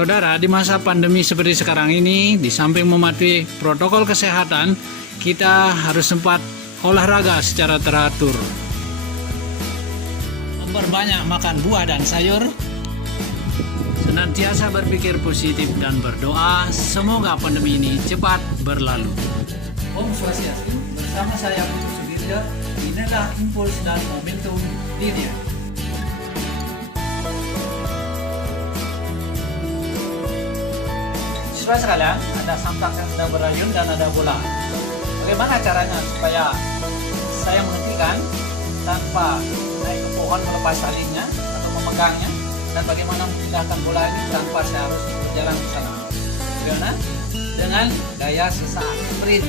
Saudara, di masa pandemi seperti sekarang ini, di samping mematuhi protokol kesehatan, kita harus sempat olahraga secara teratur. Memperbanyak makan buah dan sayur, senantiasa berpikir positif dan berdoa, semoga pandemi ini cepat berlalu. Om Swastiastu, bersama saya Putu Sudirja, inilah impuls dan momentum Lidia. Siswa sekalian, ada sampak yang sedang berayun dan ada bola. Bagaimana caranya supaya saya menghentikan tanpa naik ke pohon melepas talinya atau memegangnya, dan bagaimana memindahkan bola ini tanpa saya harus berjalan ke sana? Bagaimana? Dengan gaya sesaat sprint.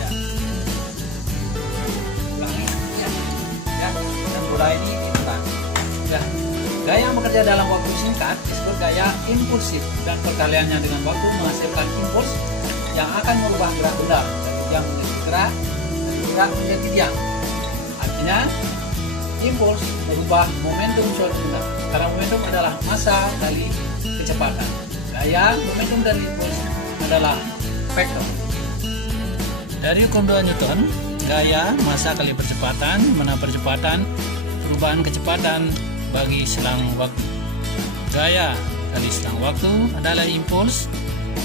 Ya. Ulangi. Ya. Dan bola ini ditekan. Ya. Gaya yang bekerja dalam waktu singkat disebut gaya impulsif, dan perkaliannya dengan waktu menghasilkan impuls yang akan merubah gerak benda dari diam menjadi gerak, dari gerak menjadi diam. Artinya, impuls merubah momentum suatu benda, karena momentum adalah massa kali kecepatan. Gaya, momentum, dan impuls adalah vektor. Dari hukum 2 Newton, gaya, massa kali percepatan, mana percepatan, perubahan kecepatan bagi selang waktu. Gaya kali selang waktu adalah impuls,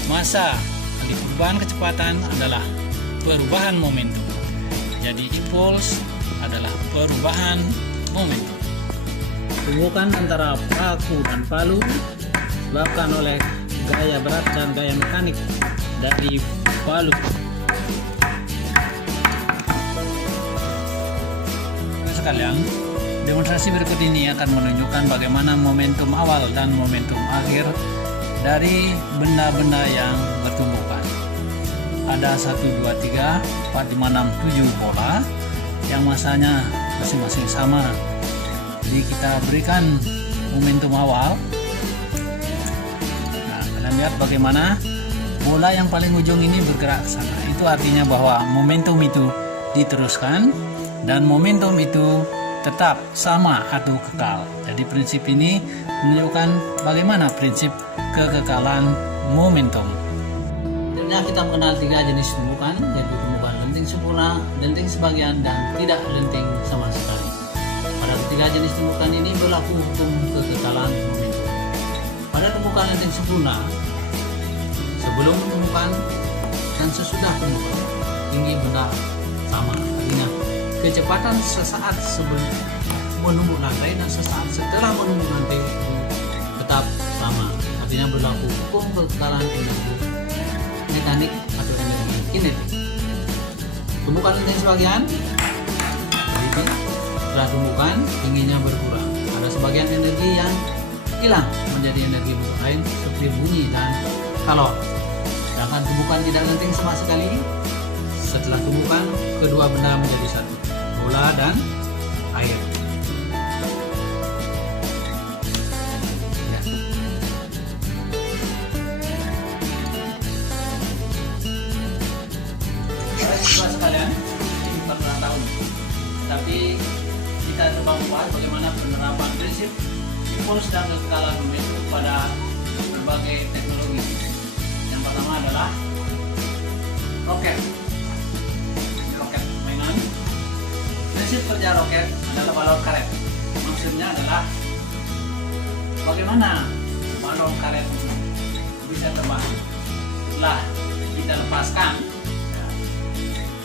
massa kali perubahan kecepatan adalah perubahan momentum. Jadi impuls adalah perubahan momentum. Hubungan antara paku dan palu disebabkan oleh gaya berat dan gaya mekanik dari palu. Sekalian, demonstrasi berikut ini akan menunjukkan bagaimana momentum awal dan momentum akhir dari benda-benda yang bertumbukan. Ada 1, 2, 3, 4, 5, 6, 7 bola yang masanya masing-masing sama. Jadi kita berikan momentum awal. Nah, kalian lihat bagaimana bola yang paling ujung ini bergerak ke sana. Itu artinya bahwa momentum itu diteruskan dan momentum itu tetap sama atau kekal. Jadi prinsip ini menunjukkan bagaimana prinsip kekekalan momentum. Sebenarnya kita mengenal 3 jenis tumbukan, yaitu tumbukan lenting sempurna, lenting sebagian, dan tidak lenting sama sekali. Pada ketiga jenis tumbukan ini berlaku hukum kekekalan momentum. Pada tumbukan lenting sempurna, sebelum tumbukan dan sesudah tumbukan, tinggi benda sama. Artinya, kecepatan sesaat sebelum menumbuk lantai dan sesaat setelah menumbuk lantai tetap sama. Artinya berlaku hukum kekekalan energi mekanik atau energi kinetik. Tumbukan lenting sebagian, setelah tumbukan tingginya berkurang. Ada sebagian energi yang hilang menjadi energi bentuk lain seperti bunyi dan kalor. Sedangkan tumbukan tidak lenting sama sekali. Setelah tumbukan, kedua benda menjadi satu, bola dan air. Ya. Siswa sekalian, ini pernah tahu, tapi kita coba membahas bagaimana penerapan prinsip impuls dan kekekalan momentum pada berbagai teknologi. Yang pertama adalah roket. Prinsip kerja roket adalah balon karet. Maksudnya adalah bagaimana balon karet bisa terbang. Setelah kita lepaskan, ya,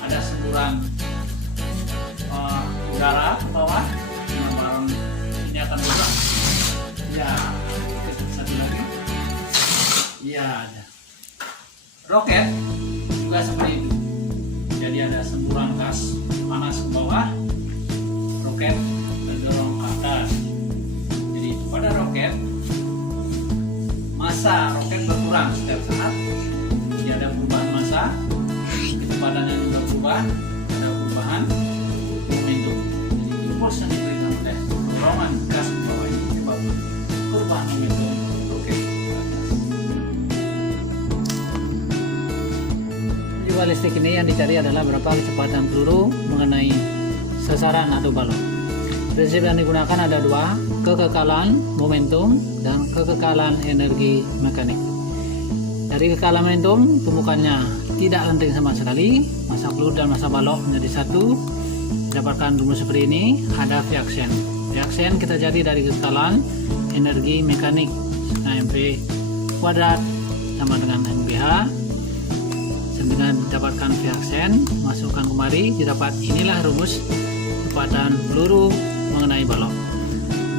ada semburan udara ke bawah, dengan balon ini akan terbang. Ya, satu lagi. Ya, ada. Roket juga seperti itu. Jadi ada semburan gas panas ke bawah, roket mendorong ke atas. Jadi pada roket, massa roket berkurang setiap saat. Jadi ada perubahan massa, kecepatannya juga berubah, ada perubahan momentum. Jadi impuls yang diberikan oleh dorongan gas ke bawah ini menyebabkan perubahan momentum roket. Balistik ini yang dicari adalah berapa kecepatan peluru mengenai sasaran atau balon. Prinsip yang digunakan ada dua, kekekalan momentum dan kekekalan energi mekanik. Dari kekekalan momentum, tumbukannya tidak lenting sama sekali, massa fluid dan massa balok menjadi satu. Dapatkan rumus seperti ini, ada V aksen. V aksen kita cari dari kekekalan energi mekanik. Nah, MP kuadrat sama dengan MPH. Dengan dapatkan V aksen, masukkan kemari, didapat inilah rumus kecepatan peluru mengenai balok.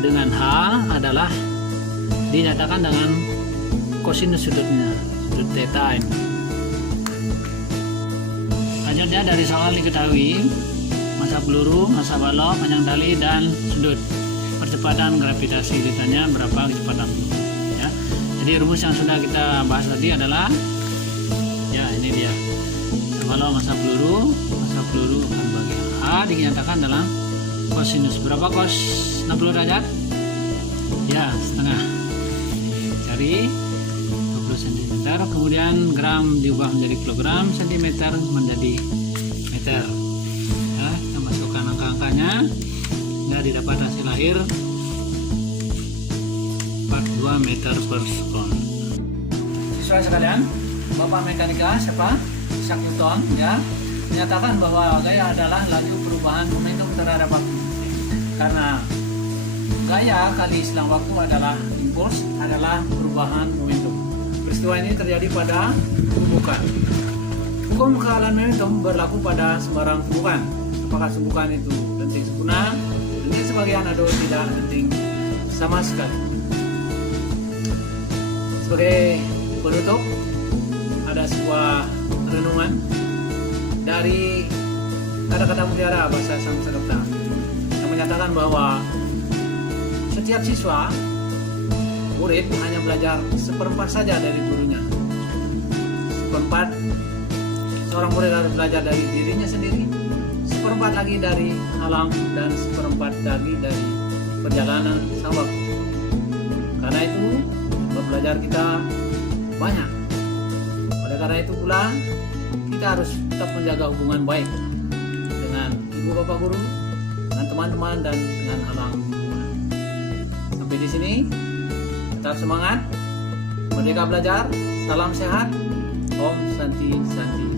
Dengan H adalah dinyatakan dengan kosinus sudutnya, sudut theta ini. Selanjutnya dari soal diketahui massa peluru, massa balok, panjang tali, dan sudut. Percepatan gravitasi ditanya berapa kecepatan peluru. Ya. Jadi rumus yang sudah kita bahas tadi adalah, ya ini dia, massa balok, massa peluru akan bagi H dinyatakan dalam kosinus. Berapa cos 60 derajat? Ya, setengah. Cari 20 cm, kemudian gram diubah menjadi kilogram, cm menjadi meter. Ya, kita masukkan angka-angkanya. Sudah didapat hasil akhir 42 meter per sekon. Siswa sekalian, Bapak Mekanika siapa? Isaac Newton, ya, menyatakan bahwa gaya adalah laju perubahan momentum terhadap waktu. Karena gaya kali selang waktu adalah impuls, adalah perubahan momentum. Peristiwa ini terjadi pada tumbukan. Hukum kekekalan momentum berlaku pada sembarang tumbukan. Apakah tumbukan itu lenting sempurna, lenting sebagian, atau tidak lenting sama sekali. Sebagai penutup, ada sebuah renungan dari kata-kata mutiara bahasa Sanskerta yang menyatakan bahwa setiap siswa, murid hanya belajar seperempat saja dari gurunya. Seperempat seorang murid harus belajar dari dirinya sendiri, seperempat lagi dari alam, dan seperempat lagi dari perjalanan sang waktu. Karena itu belajar kita banyak. Oleh karena itu pula kita harus tetap menjaga hubungan baik dengan ibu bapak guru, dengan teman-teman, dan dengan alam. Sampai di sini, tetap semangat, merdeka belajar, salam sehat, Om Santi Santi.